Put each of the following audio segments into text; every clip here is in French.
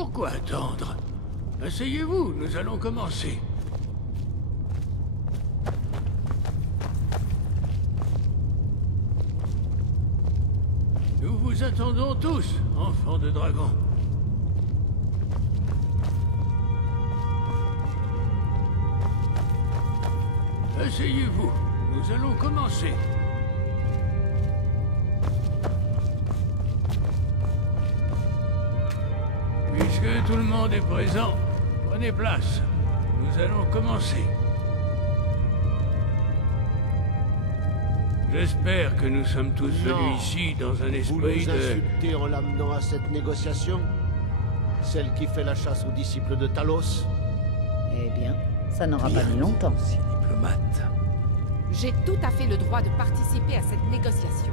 Pourquoi attendre? Asseyez-vous, nous allons commencer. Nous vous attendons tous, enfants de dragon. Asseyez-vous, nous allons commencer. Puisque tout le monde est présent, prenez place. Nous allons commencer. J'espère que nous sommes tous venus ici dans un esprit Vous nous insultez en l'amenant à cette négociation? Celle qui fait la chasse aux disciples de Talos? Eh bien, ça n'aura pas mis longtemps. Diplomate. J'ai tout à fait le droit de participer à cette négociation.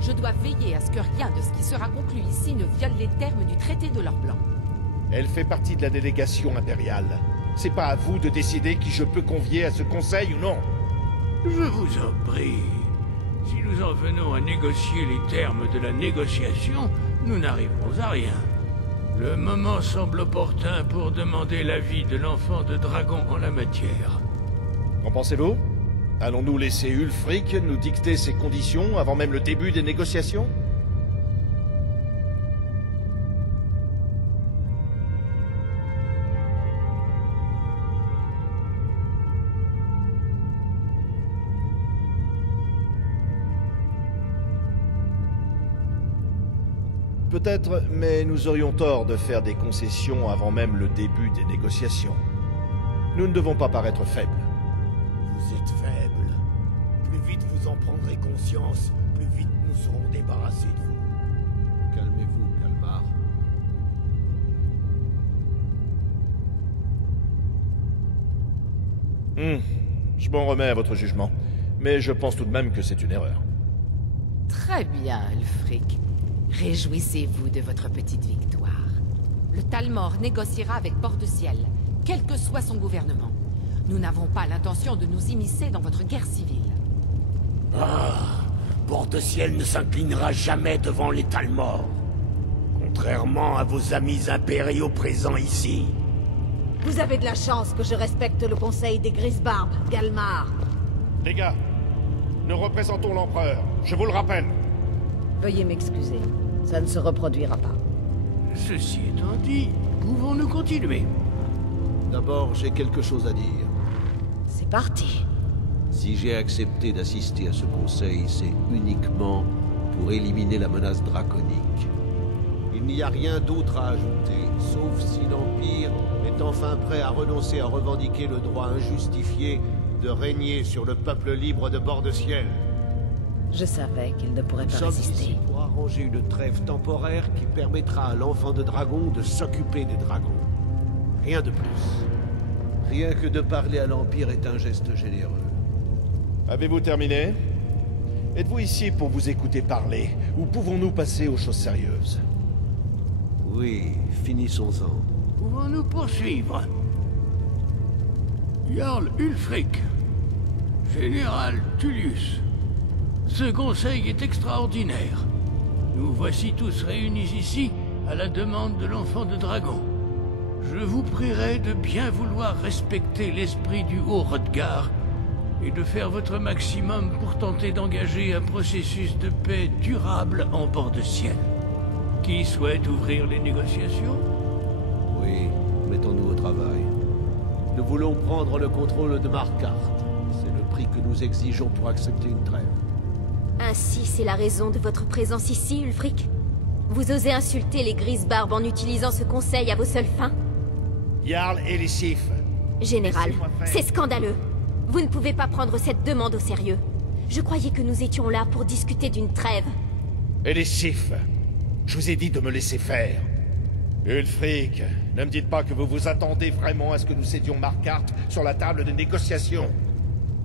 Je dois veiller à ce que rien de ce qui sera conclu ici ne viole les termes du traité de l'or blanc. Elle fait partie de la délégation impériale. C'est pas à vous de décider qui je peux convier à ce conseil ou non. Je vous en prie. Si nous en venons à négocier les termes de la négociation, nous n'arriverons à rien. Le moment semble opportun pour demander l'avis de l'enfant de dragon en la matière. Qu'en pensez-vous? Allons-nous laisser Ulfric nous dicter ses conditions avant même le début des négociations? Peut-être, mais nous aurions tort de faire des concessions avant même le début des négociations. Nous ne devons pas paraître faibles. Vous êtes faible. Plus vite vous en prendrez conscience, plus vite nous serons débarrassés de vous. Calmez-vous, Galmar. Je m'en remets à votre jugement. Mais je pense tout de même que c'est une erreur. Très bien, Ulfric. Réjouissez-vous de votre petite victoire. Le Talmor négociera avec Bord-de-Ciel, quel que soit son gouvernement. Nous n'avons pas l'intention de nous immiscer dans votre guerre civile. Bord-de-Ciel ne s'inclinera jamais devant les Talmor. Contrairement à vos amis impériaux présents ici. Vous avez de la chance que je respecte le conseil des Grisbarbes, Galmar. Les gars, nous représentons l'empereur, je vous le rappelle. Veuillez m'excuser. Ça ne se reproduira pas. Ceci étant dit, pouvons-nous continuer? D'abord, j'ai quelque chose à dire. C'est parti. Si j'ai accepté d'assister à ce conseil, c'est uniquement pour éliminer la menace draconique. Il n'y a rien d'autre à ajouter, sauf si l'Empire est enfin prêt à renoncer à revendiquer le droit injustifié de régner sur le peuple libre de Bord-de-Ciel. Je savais qu'il ne pourrait pas Nous sommes résister. ici pour arranger une trêve temporaire qui permettra à l'enfant de dragon de s'occuper des dragons. Rien de plus. Rien que de parler à l'Empire est un geste généreux. Avez-vous terminé? Êtes-vous ici pour vous écouter parler, ou pouvons-nous passer aux choses sérieuses? Oui, finissons-en. Pouvons-nous poursuivre? Jarl Ulfric, Général Tullius, ce conseil est extraordinaire. Nous voici tous réunis ici à la demande de l'enfant de dragon. Je vous prierai de bien vouloir respecter l'esprit du haut Hrothgar et de faire votre maximum pour tenter d'engager un processus de paix durable en Bord-de-Ciel. Qui souhaite ouvrir les négociations? Oui, mettons-nous au travail. Nous voulons prendre le contrôle de Markarth. C'est le prix que nous exigeons pour accepter une trêve. Ainsi, c'est la raison de votre présence ici, Ulfric? Vous osez insulter les Grisbarbes en utilisant ce conseil à vos seules fins? Jarl Elisif. Général, Laissez-moi faire. c'est scandaleux. Vous ne pouvez pas prendre cette demande au sérieux. Je croyais que nous étions là pour discuter d'une trêve. Elisif, je vous ai dit de me laisser faire. Ulfric, ne me dites pas que vous vous attendez vraiment à ce que nous cédions Markarth sur la table de négociation.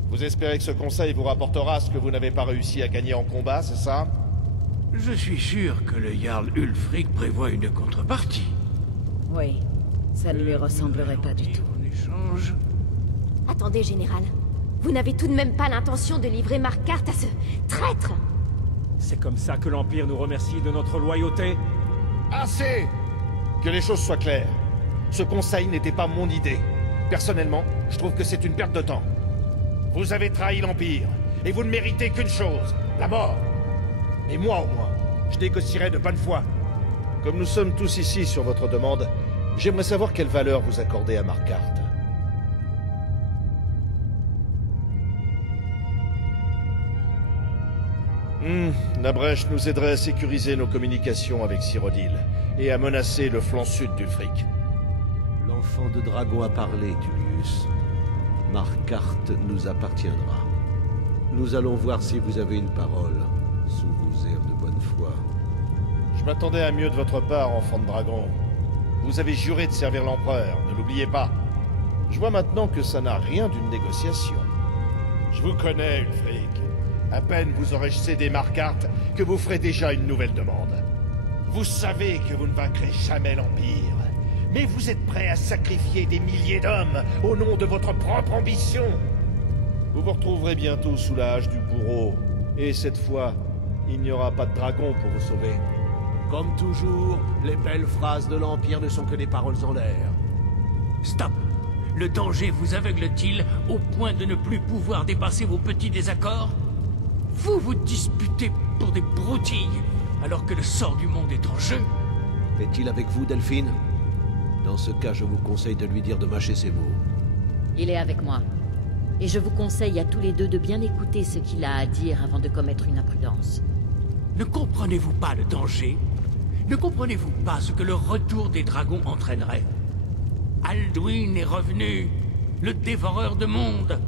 Vous espérez que ce conseil vous rapportera ce que vous n'avez pas réussi à gagner en combat, c'est ça? Je suis sûr que le Jarl Ulfric prévoit une contrepartie. Oui, ça ne lui ressemblerait pas du tout. En échange, Attendez, Général. Vous n'avez tout de même pas l'intention de livrer Markarth à ce traître? C'est comme ça que l'Empire nous remercie de notre loyauté? Assez! Que les choses soient claires. Ce conseil n'était pas mon idée. Personnellement, je trouve que c'est une perte de temps. Vous avez trahi l'Empire, et vous ne méritez qu'une chose, la mort. Et moi, au moins, je négocierai de bonne foi. Comme nous sommes tous ici sur votre demande, j'aimerais savoir quelle valeur vous accordez à Marquardt. La brèche nous aiderait à sécuriser nos communications avec Cyrodiil et à menacer le flanc sud d'Ulfric. L'enfant de dragon a parlé, Tullius. Marquardt nous appartiendra. Nous allons voir si vous avez une parole, sous vos airs de bonne foi. Je m'attendais à mieux de votre part, enfant de dragon. Vous avez juré de servir l'empereur, ne l'oubliez pas. Je vois maintenant que ça n'a rien d'une négociation. Je vous connais, Ulfric. À peine vous aurez cédé Marquardt que vous ferez déjà une nouvelle demande. Vous savez que vous ne vaincrez jamais l'Empire, mais vous êtes prêt à sacrifier des milliers d'hommes au nom de votre propre ambition. Vous vous retrouverez bientôt sous la hache du bourreau, et cette fois, il n'y aura pas de dragon pour vous sauver. Comme toujours, les belles phrases de l'Empire ne sont que des paroles en l'air. Stop! Le danger vous aveugle-t-il au point de ne plus pouvoir dépasser vos petits désaccords? Vous vous disputez pour des broutilles, alors que le sort du monde est en jeu? Est-il avec vous, Delphine? Dans ce cas, je vous conseille de lui dire de mâcher ses mots. Il est avec moi. Et je vous conseille à tous les deux de bien écouter ce qu'il a à dire avant de commettre une imprudence. Ne comprenez-vous pas le danger? Ne comprenez-vous pas ce que le retour des dragons entraînerait? Alduin est revenu, le dévoreur de mondes.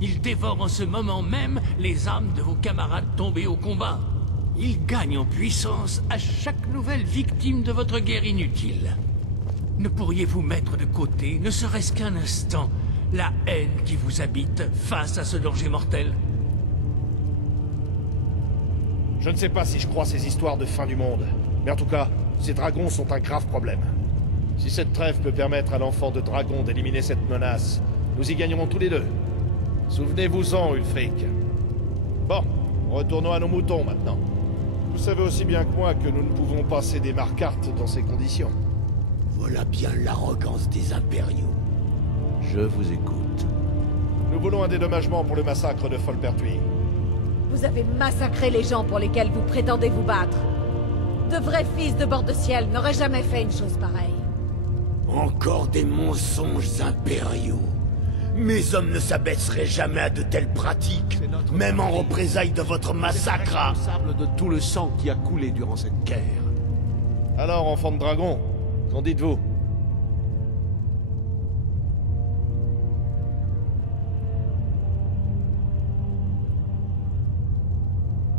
Il dévore en ce moment même les âmes de vos camarades tombés au combat. Il gagne en puissance à chaque nouvelle victime de votre guerre inutile. Ne pourriez-vous mettre de côté, ne serait-ce qu'un instant, la haine qui vous habite face à ce danger mortel? Je ne sais pas si je crois ces histoires de fin du monde, mais en tout cas, ces dragons sont un grave problème. Si cette trêve peut permettre à l'enfant de dragon d'éliminer cette menace, nous y gagnerons tous les deux. Souvenez-vous-en, Ulfric. Bon, retournons à nos moutons maintenant. Vous savez aussi bien que moi que nous ne pouvons pas céder Marquardt dans ces conditions. Voilà bien l'arrogance des impériaux. Je vous écoute. Nous voulons un dédommagement pour le massacre de Folpertui. Vous avez massacré les gens pour lesquels vous prétendez vous battre. De vrais fils de bord-de-ciel n'auraient jamais fait une chose pareille. Encore des mensonges impériaux. Mes hommes ne s'abaisseraient jamais à de telles pratiques, même en représailles de votre massacre. Responsable de tout le sang qui a coulé durant cette guerre. Alors, enfant de dragon, qu'en dites-vous?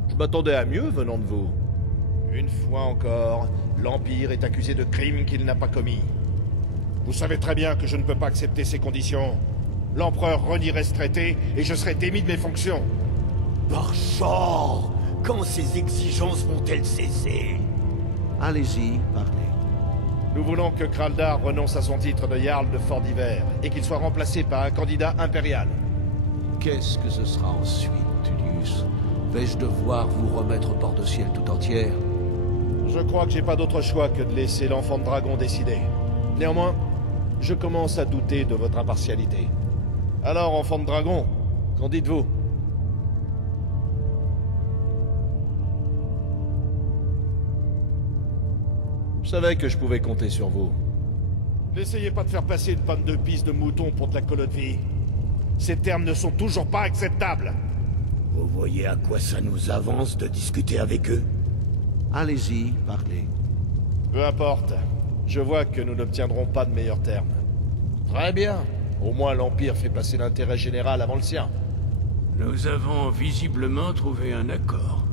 Je m'attendais à mieux venant de vous. Une fois encore, l'Empire est accusé de crimes qu'il n'a pas commis. Vous savez très bien que je ne peux pas accepter ces conditions. L'empereur renierait ce traité et je serais démis de mes fonctions. Par Chor, quand ces exigences vont-elles cesser? Allez-y, parlez. Nous voulons que Kraldar renonce à son titre de Jarl de Fort d'Hiver et qu'il soit remplacé par un candidat impérial. Qu'est-ce que ce sera ensuite, Tullius? Vais-je devoir vous remettre Port-de-Ciel tout entière? Je crois que j'ai pas d'autre choix que de laisser l'enfant de dragon décider. Néanmoins, je commence à douter de votre impartialité. Alors, enfant de dragon, qu'en dites-vous? Je savais que je pouvais compter sur vous. N'essayez pas de faire passer une panne de pisse de mouton pour de la colonie de vie. Ces termes ne sont toujours pas acceptables. Vous voyez à quoi ça nous avance de discuter avec eux? Allez-y, parlez. Peu importe. Je vois que nous n'obtiendrons pas de meilleurs termes. Très bien. Au moins l'Empire fait passer l'intérêt général avant le sien. Nous avons visiblement trouvé un accord.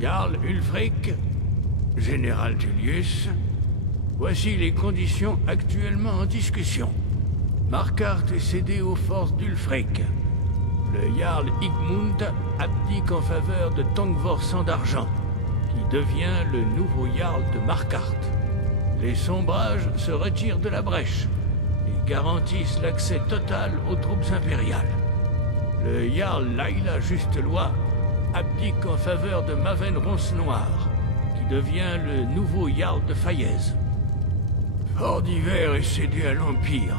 Jarl Ulfric, Général Tullius, voici les conditions actuellement en discussion. Marquardt est cédé aux forces d'Ulfric. Le Jarl Igmund abdique en faveur de Tongvor Sang d'Argent, qui devient le nouveau Jarl de Marquardt. Les Sombrages se retirent de la brèche et garantissent l'accès total aux troupes impériales. Le Jarl Laila Justeloi abdique en faveur de Maven Ronce Noir, qui devient le nouveau Jarl de Faiez. Hors d'Hiver est cédé à l'Empire,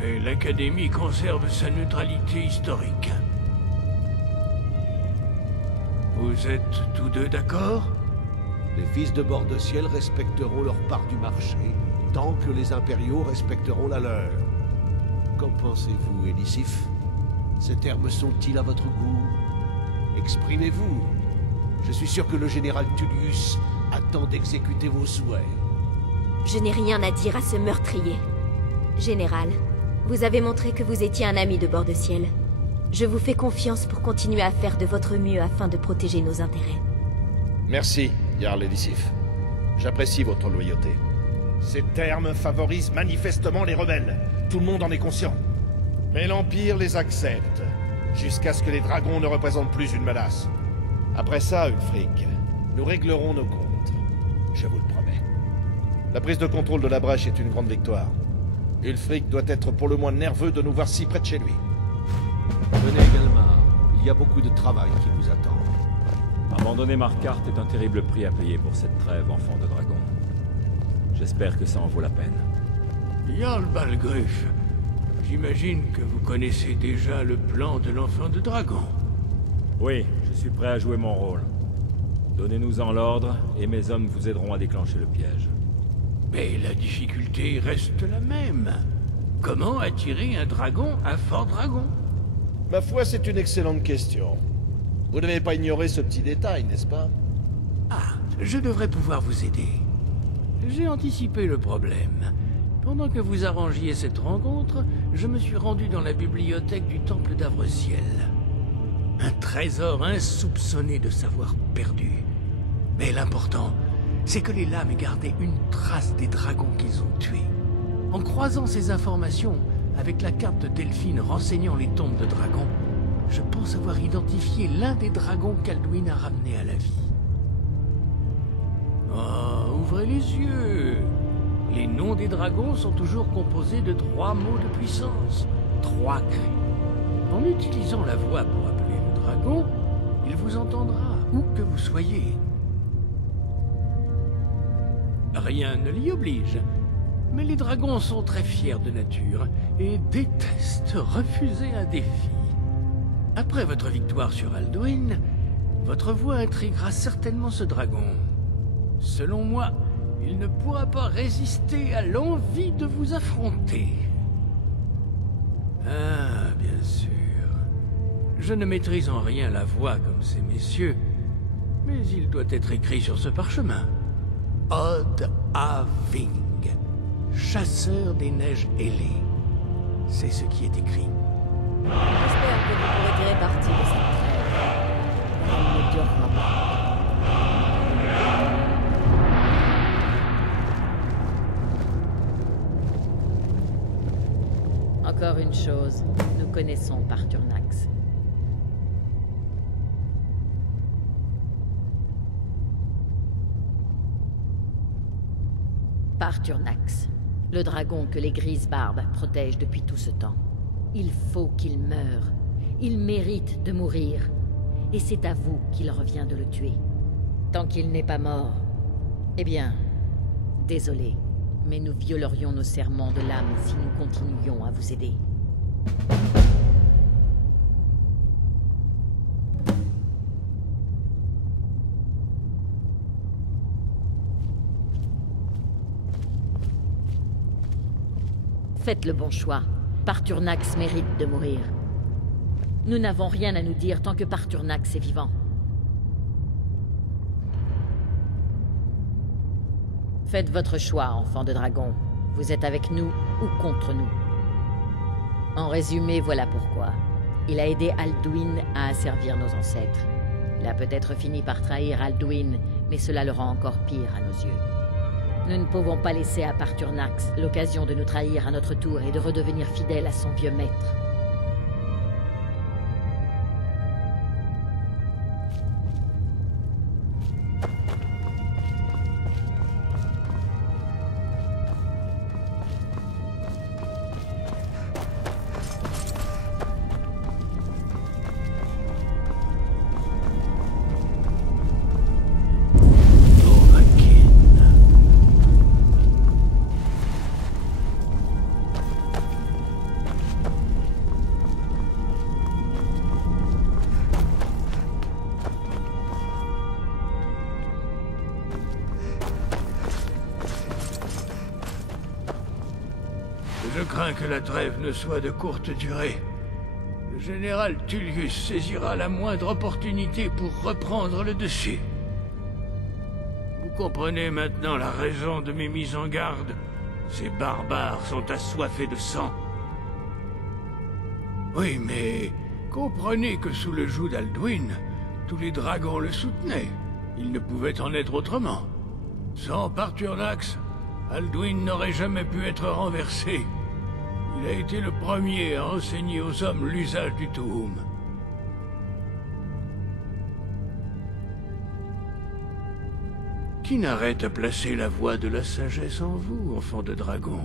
mais l'Académie conserve sa neutralité historique. Vous êtes tous deux d'accord? Les fils de Bord-de-Ciel respecteront leur part du marché, tant que les impériaux respecteront la leur. Qu'en pensez-vous, Elisif? Ces termes sont-ils à votre goût? Exprimez-vous. Je suis sûr que le général Tullius attend d'exécuter vos souhaits. Je n'ai rien à dire à ce meurtrier. Général, vous avez montré que vous étiez un ami de Bord-de-Ciel. Je vous fais confiance pour continuer à faire de votre mieux afin de protéger nos intérêts. Merci, Jarl Elisif. J'apprécie votre loyauté. Ces termes favorisent manifestement les rebelles. Tout le monde en est conscient. Mais l'Empire les accepte, jusqu'à ce que les dragons ne représentent plus une menace. Après ça, Ulfric, nous réglerons nos comptes. Je vous le promets. La prise de contrôle de la brèche est une grande victoire. Ulfric doit être pour le moins nerveux de nous voir si près de chez lui. Venez, Galmar. Il y a beaucoup de travail qui nous attend. Abandonner Markarth est un terrible prix à payer pour cette trêve, enfant de dragon. J'espère que ça en vaut la peine. Jarl Balgruuf, j'imagine que vous connaissez déjà le plan de l'enfant de dragon. Oui, je suis prêt à jouer mon rôle. Donnez-nous-en l'ordre, et mes hommes vous aideront à déclencher le piège. Mais la difficulté reste la même. Comment attirer un dragon à Fort Dragon? Ma foi, c'est une excellente question. Vous n'avez pas ignoré ce petit détail, n'est-ce pas? Ah, je devrais pouvoir vous aider. J'ai anticipé le problème. Pendant que vous arrangiez cette rencontre, je me suis rendu dans la bibliothèque du Temple d'Avreciel. Un trésor insoupçonné de savoir perdu. Mais l'important, c'est que les lames aient gardé une trace des dragons qu'ils ont tués. En croisant ces informations avec la carte de Delphine renseignant les tombes de dragons, je pense avoir identifié l'un des dragons qu'Alduin a ramené à la vie. Oh, ouvrez les yeux! Les noms des dragons sont toujours composés de 3 mots de puissance, 3 cris. En utilisant la voix pour appeler le dragon, il vous entendra, où que vous soyez. Rien ne l'y oblige, mais les dragons sont très fiers de nature et détestent refuser un défi. Après votre victoire sur Alduin, votre voix intriguera certainement ce dragon. Selon moi, il ne pourra pas résister à l'envie de vous affronter. Ah, bien sûr. Je ne maîtrise en rien la voix comme ces messieurs, mais il doit être écrit sur ce parchemin. Odd Aving, chasseur des neiges ailées. C'est ce qui est écrit. J'espère que vous pourrez tirer parti de cette trêve. Elle ne durera pas. Encore une chose, nous connaissons Parturnax. Parturnax, le dragon que les Grises Barbes protègent depuis tout ce temps. Il faut qu'il meure. Il mérite de mourir. Et c'est à vous qu'il revient de le tuer. Tant qu'il n'est pas mort, eh bien, désolé, mais nous violerions nos serments de l'âme si nous continuions à vous aider. Faites le bon choix. Parturnax mérite de mourir. Nous n'avons rien à nous dire tant que Parturnax est vivant. Faites votre choix, enfant de dragon. Vous êtes avec nous ou contre nous. En résumé, voilà pourquoi. Il a aidé Alduin à asservir nos ancêtres. Il a peut-être fini par trahir Alduin, mais cela le rend encore pire à nos yeux. Nous ne pouvons pas laisser à Parturnax l'occasion de nous trahir à notre tour et de redevenir fidèles à son vieux maître. crains que la trêve ne soit de courte durée. Le général Tullius saisira la moindre opportunité pour reprendre le dessus. Vous comprenez maintenant la raison de mes mises en garde. Ces barbares sont assoiffés de sang. Oui, mais comprenez que sous le joug d'Alduin, tous les dragons le soutenaient. Il ne pouvait en être autrement. Sans Parturnax, Alduin n'aurait jamais pu être renversé. Il a été le premier à enseigner aux hommes l'usage du Tuhum. Qui n'arrête à placer la voix de la sagesse en vous, enfant de dragon?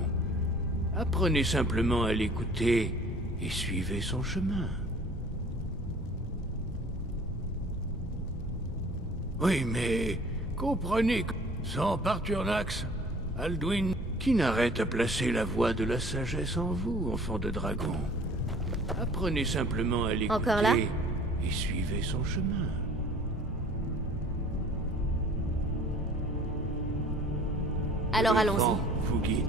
Apprenez simplement à l'écouter et suivez son chemin. Oui, mais comprenez que sans Parturnax, Alduin, qui n'arrête à placer la voix de la sagesse en vous, enfant de dragon. Apprenez simplement à l'écouter et suivez son chemin. Alors Le allons-y. vent vous guide.